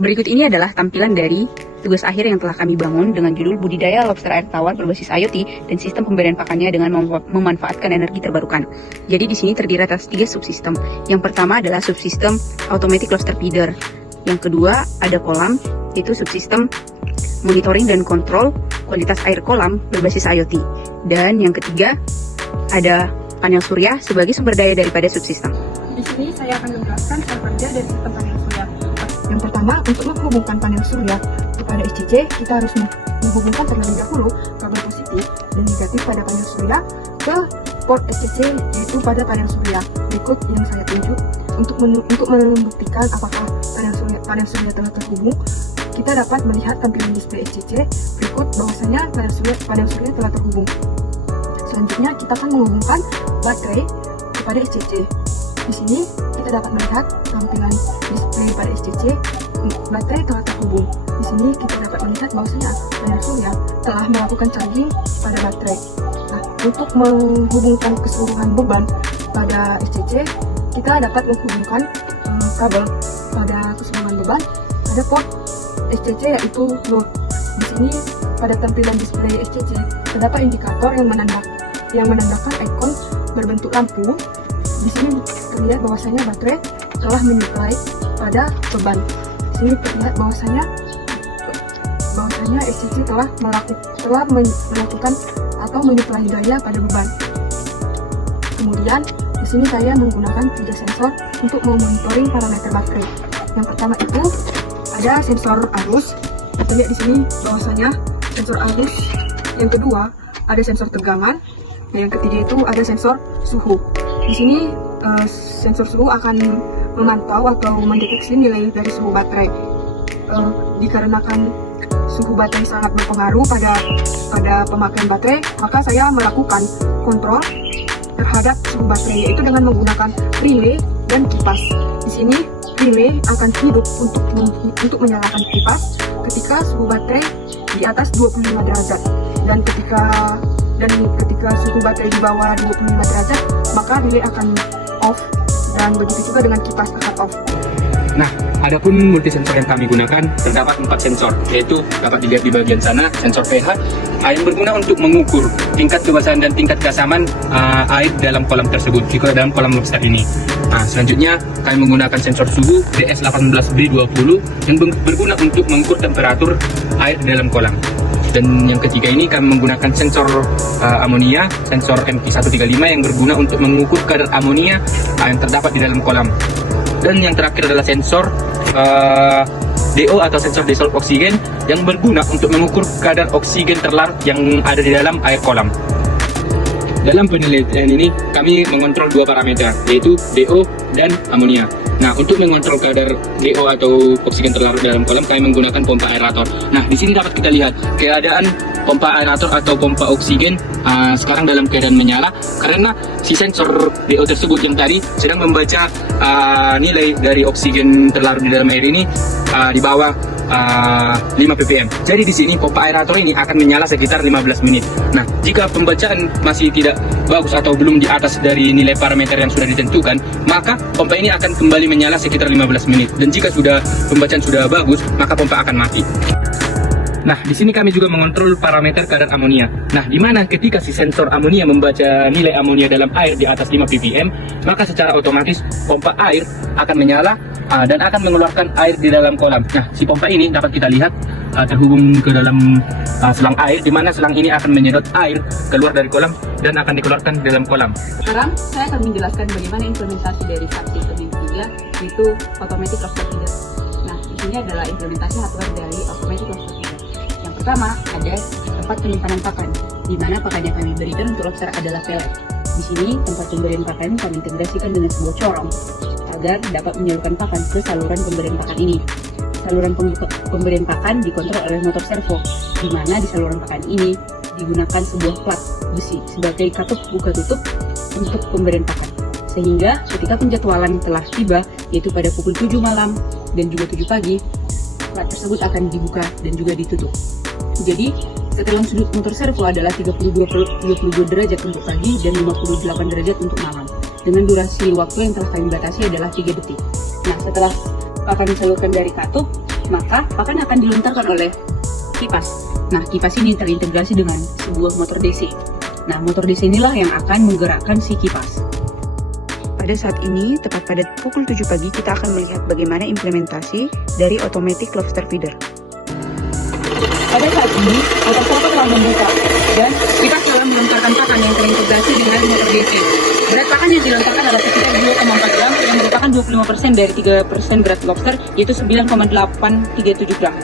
Berikut ini adalah tampilan dari tugas akhir yang telah kami bangun dengan judul Budidaya Lobster Air Tawar berbasis IoT dan sistem pemberian pakannya dengan memanfaatkan energi terbarukan. Jadi di sini terdiri atas 3 subsistem. Yang pertama adalah subsistem Automatic Lobster Feeder. Yang kedua ada kolam, yaitu subsistem monitoring dan kontrol kualitas air kolam berbasis IoT. Dan yang ketiga ada panel surya sebagai sumber daya daripada subsistem. Di sini saya akan menjelaskan cara kerja dari sistem panel surya. Yang pertama, untuk menghubungkan panel surya kepada SCC, kita harus menghubungkan terlebih dahulu kabel positif dan negatif pada panel surya ke port SCC, yaitu pada panel surya. Berikut yang saya tunjuk untuk membuktikan apakah panel surya telah terhubung. Kita dapat melihat tampilan display SCC berikut bahwasanya panel surya telah terhubung. Selanjutnya kita akan menghubungkan baterai kepada SCC. Di sini kita dapat melihat tampilan display pada SCC, baterai telah terhubung. Di sini kita dapat melihat bahwasanya panel surya telah melakukan charging pada baterai. Nah, untuk menghubungkan keseluruhan beban pada SCC, kita dapat menghubungkan kabel pada keseluruhan beban pada port SCC, yaitu load. Di sini pada tampilan display SCC terdapat indikator yang menandakan ikon berbentuk lampu. Di sini terlihat bahwasanya baterai telah menyuplai pada beban. Di sini terlihat bahwasanya SCC telah melakukan atau menyuplai daya pada beban. Kemudian di sini saya menggunakan 3 sensor untuk memonitoring parameter baterai. Yang pertama itu ada sensor arus. Kita lihat di sini bahwasanya sensor arus. Yang kedua ada sensor tegangan. Dan yang ketiga itu ada sensor suhu. Di sini sensor suhu akan memantau atau mendeteksi nilai dari suhu baterai. Dikarenakan suhu baterai sangat berpengaruh pada pemakaian baterai, maka saya melakukan kontrol terhadap suhu baterai, yaitu dengan menggunakan relay dan kipas. Di sini relay akan hidup untuk menyalakan kipas ketika suhu baterai di atas 25 derajat, dan ketika suhu baterai di bawah 25 derajat, maka relay akan off, dan begitu juga dengan kipas akan off. Nah, adapun multisensor yang kami gunakan terdapat 4 sensor, yaitu dapat dilihat di bagian sana sensor pH yang berguna untuk mengukur tingkat kebasahan dan tingkat keasaman air dalam kolam tersebut, jika dalam kolam lobster ini. Nah, selanjutnya kami menggunakan sensor suhu DS18B20 yang berguna untuk mengukur temperatur air di dalam kolam. Dan yang ketiga ini kami menggunakan sensor amonia, sensor MT135 yang berguna untuk mengukur kadar amonia yang terdapat di dalam kolam. Dan yang terakhir adalah sensor DO atau sensor dissolved oksigen yang berguna untuk mengukur kadar oksigen terlarut yang ada di dalam air kolam. Dalam penelitian ini kami mengontrol 2 parameter, yaitu DO dan amonia. Nah, untuk mengontrol kadar DO atau oksigen terlarut dalam kolam, kami menggunakan pompa aerator. Nah, di sini dapat kita lihat keadaan pompa aerator atau pompa oksigen sekarang dalam keadaan menyala, karena si sensor DO tersebut yang tadi sedang membaca nilai dari oksigen terlarut di dalam air ini di bawah 5 ppm. Jadi di sini pompa aerator ini akan menyala sekitar 15 menit. Nah, jika pembacaan masih tidak bagus atau belum di atas dari nilai parameter yang sudah ditentukan, maka pompa ini akan kembali menyala sekitar 15 menit. Dan jika pembacaan sudah bagus, maka pompa akan mati. Nah, di sini kami juga mengontrol parameter kadar amonia. Nah, di mana ketika si sensor amonia membaca nilai amonia dalam air di atas 5 ppm, maka secara otomatis pompa air akan menyala dan akan mengeluarkan air di dalam kolam. Nah, si pompa ini dapat kita lihat terhubung ke dalam selang air, di mana selang ini akan menyedot air keluar dari kolam dan akan dikeluarkan di dalam kolam. Sekarang saya akan menjelaskan bagaimana implementasi dari subsistem yang ketiga, yaitu Automatic Lobster Feeder. Nah, di sini adalah implementasi hardware dari Automatic Lobster Feeder. Yang pertama ada tempat penyimpanan pakan, di mana pakan yang kami berikan untuk lobster adalah pelet. Di sini tempat pemberian pakan kami integrasikan dengan sebuah corong agar dapat menyalurkan pakan ke saluran pemberian pakan ini. Saluran pemberian pakan dikontrol oleh motor servo, di mana di saluran pakan ini digunakan sebuah plat besi sebagai katup buka tutup untuk pemberian pakan. Sehingga ketika penjadwalan telah tiba, yaitu pada pukul 7 malam dan juga 7 pagi, plat tersebut akan dibuka dan juga ditutup. Jadi, keterangan sudut motor servo adalah 32 derajat untuk pagi dan 58 derajat untuk malam. Dengan durasi waktu yang telah kami batasi adalah 3 detik. Nah, setelah pakan disalurkan dari katup, maka pakan akan dilontarkan oleh kipas. Nah, kipas ini terintegrasi dengan sebuah motor DC. Nah, motor DC inilah yang akan menggerakkan si kipas. Pada saat ini, tepat pada pukul 7 pagi, kita akan melihat bagaimana implementasi dari automatic lobster feeder. Pada saat ini, motor pompa telah membuka dan kipas telah melontarkan pakan yang terintegrasi dengan motor DC. Berat pakan yang dilontarkan adalah sekitar 2,4 gram yang merupakan 25% dari 3% berat lobster, yaitu 9,837 gram.